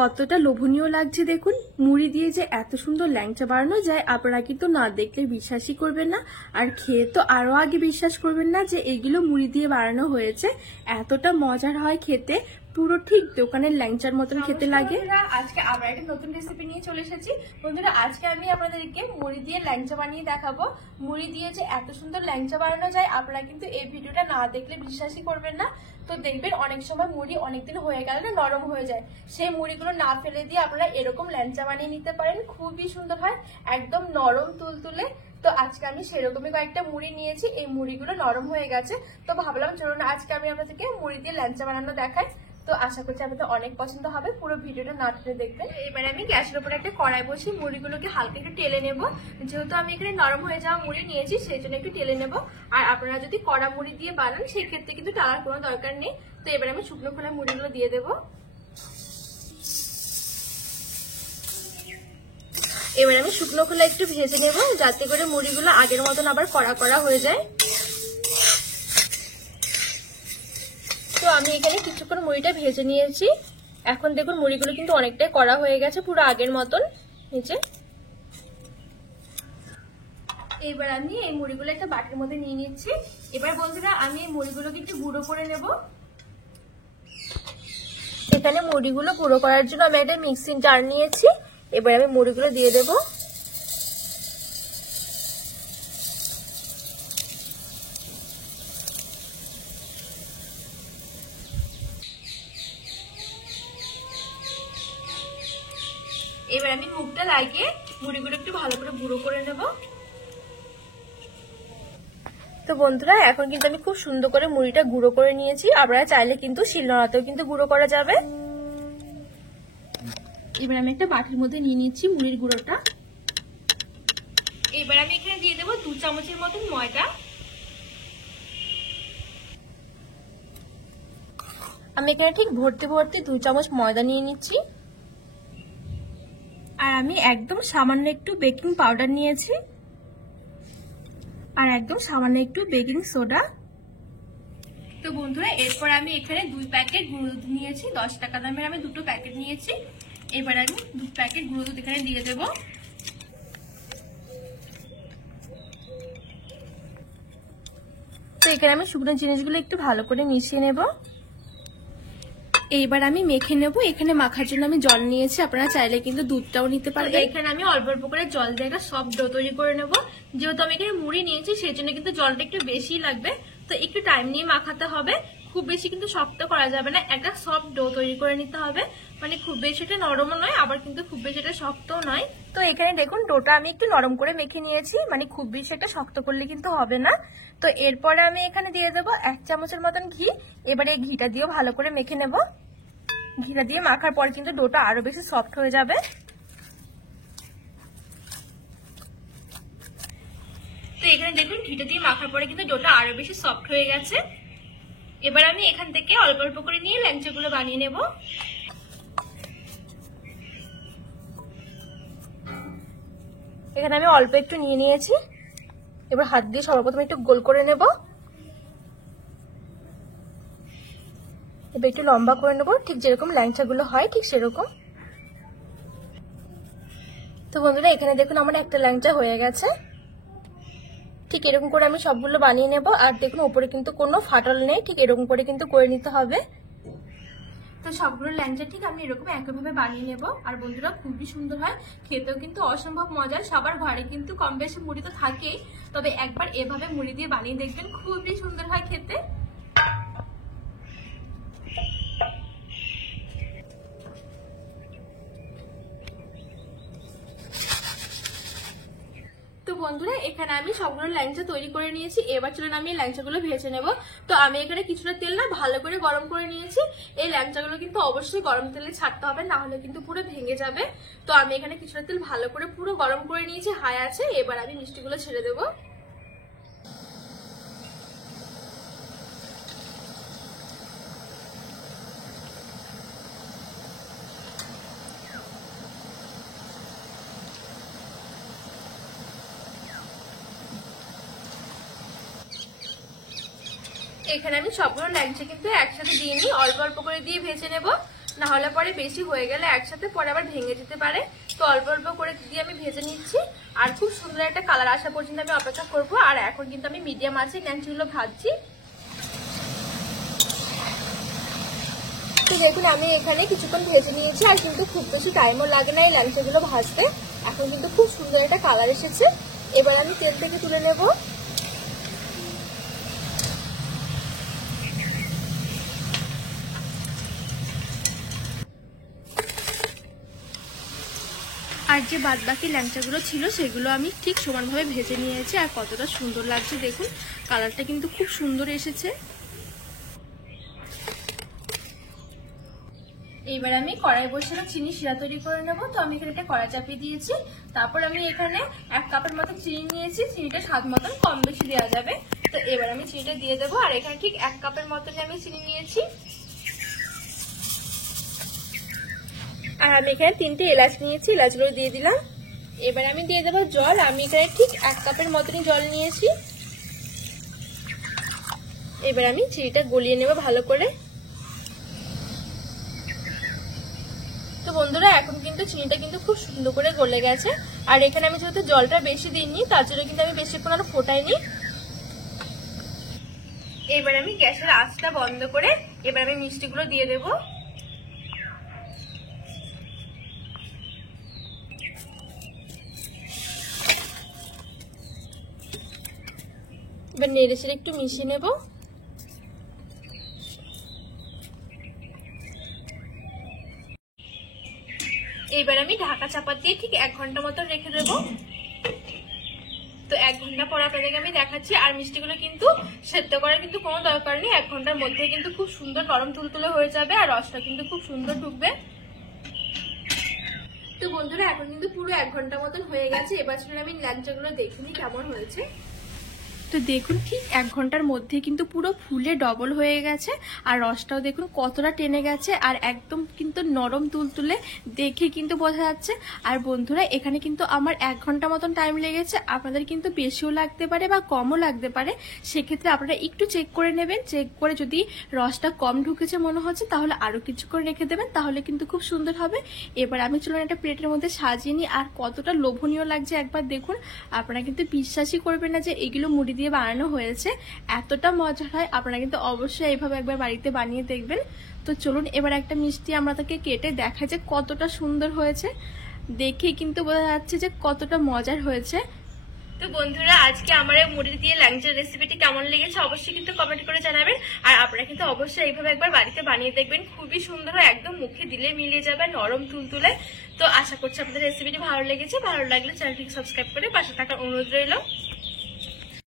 কতটা লোভনীয় লাগছে দেখুন। মুড়ি দিয়ে যে এত সুন্দর ল্যাংচা বানানো যায় আপনারা কিন্তু না দেখলে বিশ্বাসই করবেন না, আর খেয়ে তো আরো আগে বিশ্বাস করবেন না যে এগুলো মুড়ি দিয়ে বানানো হয়েছে। এতটা মজার হয় খেতে, পুরো ঠিক দোকানের ল্যাংচার মতন খেতে লাগে। আজকে আবার একটা নতুন রেসিপি নিয়ে চলে এসেছি বন্ধুরা। আজকে আমি আপনাদেরকে মুড়ি দিয়ে ল্যাংচা বানিয়ে দেখাবো। মুড়ি দিয়ে যে এত সুন্দর ল্যাংচা বানানো যায় আপনারা কিন্তু এই ভিডিওটা না দেখলে বিশ্বাসই করবেন না। তো দেখবেন অনেক সময় মুড়ি অনেকদিন হয়ে গেলে না নরম হয়ে যায়, সেই মুড়িগুলো না ফেলে দিয়ে আপনারা এরকম ল্যাংচা বানিয়ে নিতে পারেন, খুবই সুন্দর হয়, একদম নরম তুলতুলে। তো আজকে আমি সেরকমই কয়েকটা মুড়ি নিয়েছি, এই মুড়িগুলো নরম হয়ে গেছে। তো ভাবলাম চলুন আজকে আমি আপনাদেরকে মুড়ি দিয়ে ল্যাংচা বানানো দেখাই। তো আশা করছি আপনাদের অনেক পছন্দ হবে, পুরো ভিডিওটা না টেনে দেখবেন। এবারে আমি গ্যাসের উপরে একটা কড়াই বসিয়ে মুড়িগুলোকে হালকা একটু টেলে নেব। যেহেতু আমি এখানে নরম হয়ে যাওয়া মুড়ি নিয়েছি সেই জন্য একটু টেলে নেব। আর আপনারা যদি কড়া মুড়ি দিয়ে বানান সেই ক্ষেত্রে কিন্তু টালার কোনো দরকার নেই। তো এবারে আমি শুকনো খোলা মুড়িগুলো দিয়ে দেবো। এবারে আমি শুকনো খোলা একটু ভেজে নেব যাতে করে মুড়িগুলো আগের মতন আবার কড়া কড়া হয়ে যায়। তো আমি এখানে কিছুক্ষণ মুড়িটা ভেজে নিয়েছি। এখন দেখুন মুড়িগুলো কিন্তু অনেকটাই কড়া হয়ে গেছে, পুরো আগের মতন নিচে। এবার আমি এই মুড়িগুলো একটা বাটির মধ্যে নিয়ে নিচ্ছি। এবার বন্ধুরা আমি এই মুড়িগুলোকে একটু গুঁড়ো করে নেব। এখানে মুড়িগুলো গুঁড়ো করার জন্য আমি একটা মিক্সিং জার নিয়েছি। এবার আমি মুড়িগুলো দিয়ে দেব। এবার আমি মুখটা লাগিয়ে মুড়িগুলো একটু ভালো করে গুঁড়ো করে নেব। তো বন্ধুরা এখন কিন্তু আমি খুব সুন্দর করে মুড়িটা গুঁড়ো করে নিয়েছি। আপনারা চাইলে কিন্তু শিলনোড়াতেও কিন্তু গুঁড়ো করা যাবে। এবার আমি একটা বাটির মধ্যে নিয়ে নিচ্ছি মুড়ির গুঁড়োটা। এবার আমি এখানে দিয়ে দেবো 2 চামচের মতন ময়দা। আমি এখানে ঠিক ভর্তি ভর্তি 2 চামচ ময়দা নিয়ে নিচ্ছি। আর আমি একদম সামান্য একটু বেকিং পাউডার নিয়েছি, আর একদম সামান্য একটু বেকিং সোডা। তো বন্ধুরা এরপর আমি এখানে 2 প্যাকেট গুঁড়ো দুধ নিয়েছি, 10 টাকা দামের আমি 2টো প্যাকেট নিয়েছি। এবার আমি 2 প্যাকেট গুঁড়ো দুধ এখানে দিয়ে দেব। তো এখানে আমি শুকনো জিনিসগুলো একটু ভালো করে মিশিয়ে নেব। এইবার আমি মেখে নেব। এখানে মাখার জন্য আমি জল নিয়েছি, আপনারা চাইলে কিন্তু দুধটাও নিতে পারবেন। এখানে আমি অল্প অল্প করে জল দিয়ে একটা সফট ডো তৈরি করে নেব। যেহেতু আমি এখানে মুড়ি নিয়েছি সেই জন্য কিন্তু জলটা একটু বেশি লাগবে। তো একটু টাইম নিয়ে মাখাতে হবে, খুব বেশি কিন্তু শক্ত করা যাবে না, একটা সফট ডো তৈরি করে নিতে হবে। মানে খুব বেশি এটা নরমও নয় আবার কিন্তু খুব বেশি এটা শক্তও নয়। তো এখানে দেখুন ডোটা আমি একটু নরম করে মেখে নিয়েছি, মানে খুব বেশি এটা শক্ত করলে কিন্তু হবে না। তো এরপরে আমি এখানে দিয়ে দেবো 1 চামচের মতন ঘি। এবারে এই ঘিটা দিয়েও ভালো করে মেখে নেব। ঘিটা দিয়ে মাখার পর কিন্তু ডোটা আরো বেশি সফট হয়ে যাবে। তো এখানে দেখুন ঘিটা দিয়ে মাখার পরে কিন্তু ডোটা আরো বেশি সফট হয়ে গেছে। এবার আমি এখান থেকে অল্প অল্প করে নিয়ে ল্যাংচাগুলো বানিয়ে নেব। এখানে আমি অল্প একটু নিয়ে নিয়েছি। এবার হাত দিয়ে সর্বপ্রথম একটু গোল করে নেব। এবার একটু লম্বা করে নেব, ঠিক যেরকম ল্যাংচাগুলো হয় ঠিক সেরকম। তো বন্ধুরা এখানে দেখুন আমার একটা ল্যাংচা হয়ে গেছে। ঠিক এরকম করে আমি সবগুলো বানিয়ে নেব। আর দেখুন উপরে কিন্তু কোনো ফাটল নেই, ঠিক এরকম করে কিন্তু করে নিতে হবে। তো সবগুলো ল্যাংচা ঠিক আমি এরকম একইভাবে বানিয়ে নেব। আর বন্ধুরা খুবই সুন্দর হয়, খেতেও কিন্তু অসম্ভব মজার। সবার ঘরে কিন্তু কম বেশি মুড়ি তো থাকেই, তবে একবার এভাবে মুড়ি দিয়ে বানিয়ে দেখবেন, খুবই সুন্দর হয় খেতে। তো বন্ধুরা এখানে আমি সবগুলো ল্যাংচা তৈরি করে নিয়েছি। এবার চলুন আমি এই ল্যাংচাগুলো ভেজে নেব। তো আমি এখানে কিছুটা তেল না ভালো করে গরম করে নিয়েছি। এই ল্যাংচাগুলো কিন্তু অবশ্যই গরম তেলে ছাড়তে হবে, না হলে কিন্তু পুরো ভেঙে যাবে। তো আমি এখানে কিছুটা তেল ভালো করে পুরো গরম করে নিয়েছি, হাই আছে। এবার আমি মিষ্টিগুলো ছেড়ে দেবো। এখানে আমি সবগুলো ল্যাংচা কিন্তু একসাথে দিয়ে নিই, অল্প অল্প করে দিয়ে ভেজে নেব। না হলে পরে বেশি হয়ে গেলে একসাথে পরে আবার ভেঙে যেতে পারে। তো অল্প অল্প করে দিয়ে আমি ভেজে নিচ্ছি আর খুব সুন্দর একটা কালার আসা পর্যন্ত আমি অপেক্ষা করব। আর এখন কিন্তু আমি মিডিয়াম আঁচে ল্যাংচাগুলো ভাজছি। তো দেখুন আমি এখানে কিছুক্ষণ ভেজে নিয়েছি আর কিন্তু খুব বেশি টাইমও লাগে না এই ল্যাংচাগুলো ভাজতে। এখন কিন্তু খুব সুন্দর একটা কালার এসেছে। এবার আমি তেল থেকে তুলে নেব। আর যে বাদবাকি ল্যাংচাগুলো ছিল সেগুলো আমি ঠিক সমানভাবে ভেজে নিয়েছি। আর কতটা সুন্দর লাগছে দেখুন, কালারটা কিন্তু খুব সুন্দর এসেছে। এইবার আমি কড়াই বসিয়ে চিনি শিরা তৈরি করে নেব। তো আমি এখানে একটা কড়াই চাপিয়ে দিয়েছি। তারপর আমি এখানে 1 কাপের মতো চিনি নিয়েছি। চিনিটা স্বাদ মতন কম বেশি দেওয়া যাবে। তো এবার আমি চিনিটা দিয়ে দেবো। আর এখানে ঠিক 1 কাপের মতনই আমি চিনি নিয়েছি। আর আমি এখানে 3টে এলাচ নিয়েছি, এলাচগুলো দিয়ে দিলাম। এবার আমি দিয়ে দেবো জল। আমি এখানে ঠিক 1 কাপের মতনই জল নিয়েছি। এবার আমি চিনিটা গলিয়ে নেব ভালো করে। তো বন্ধুরা এখন কিন্তু চিনিটা কিন্তু খুব সুন্দর করে গলে গেছে। আর এখানে আমি যেহেতু জলটা বেশি দিইনি তার জন্য কিন্তু আমি বেশিক্ষণ আর ফোটাইনি। এবার আমি গ্যাসের আঁচটা বন্ধ করে এবার আমি মিষ্টিগুলো দিয়ে দেব। এবার নেড়ে চেড়ে একটু মিশিয়ে নেব। এবার আমি ঢাকা চাপা দিয়ে ঠিক 1 ঘন্টা মতো রেখে দেব। তো 1 ঘন্টা পর আপনাদেরকে আমি দেখাচ্ছি। আর মিষ্টিগুলো কিন্তু সেদ্ধ করার কিন্তু কোনো দরকার নেই, 1 ঘন্টার মধ্যে কিন্তু খুব সুন্দর নরম তুলতুলে হয়ে যাবে আর রসটা কিন্তু খুব সুন্দর ঢুকবে। তো বন্ধুরা এখন কিন্তু পুরো 1 ঘন্টা মতন হয়ে গেছে। এবার চলুন আমি ল্যাংচাগুলো দেখিনি কেমন হয়েছে। তো দেখুন ঠিক 1 ঘন্টার মধ্যে কিন্তু পুরো ফুলে ডবল হয়ে গেছে। আর রসটাও দেখুন কতটা টেনে গেছে আর একদম কিন্তু নরম তুলতুলে, দেখে কিন্তু বোঝা যাচ্ছে। আর বন্ধুরা এখানে কিন্তু আমার 1 ঘন্টা মতন টাইম লেগেছে। আপনাদের কিন্তু বেশিও লাগতে পারে বা কমও লাগতে পারে। সেক্ষেত্রে আপনারা একটু চেক করে নেবেন। চেক করে যদি রসটা কম ঢুকেছে মনে হচ্ছে তাহলে আরো কিছু করে রেখে দেবেন, তাহলে কিন্তু খুব সুন্দর হবে। এবার আমি চলুন একটা প্লেটের মধ্যে সাজিয়ে নিই। আর কতটা লোভনীয় লাগছে একবার দেখুন। আপনারা কিন্তু বিশ্বাসই করবেন না যে এগুলো মুড়ি দিয়ে বানানো হয়েছে। এতটা মজা হয়, আপনারা কিন্তু অবশ্যই এইভাবে একবার বাড়িতে বানিয়ে দেখবেন। তো চলুন এবার একটা মিষ্টি আমরা তাকে কেটে দেখা যে কতটা সুন্দর হয়েছে। দেখে কিন্তু বোঝা যাচ্ছে যে কতটা মজার হয়েছে। তো বন্ধুরা আজকে আমার মুড়ি দিয়ে ল্যাংচার রেসিপিটি কেমন লেগেছে অবশ্যই কিন্তু কমেন্ট করে জানাবেন। আর আপনারা কিন্তু অবশ্যই এইভাবে একবার বাড়িতে বানিয়ে দেখবেন, খুবই সুন্দর হয়, একদম মুখে দিলে মিলিয়ে যাবে, নরম তুলতুলে। তো আশা করছি আপনাদের রেসিপিটি ভালো লেগেছে। ভালো লাগলে চ্যানেলটিকে সাবস্ক্রাইব করে পাশে থাকার অনুরোধ রইল।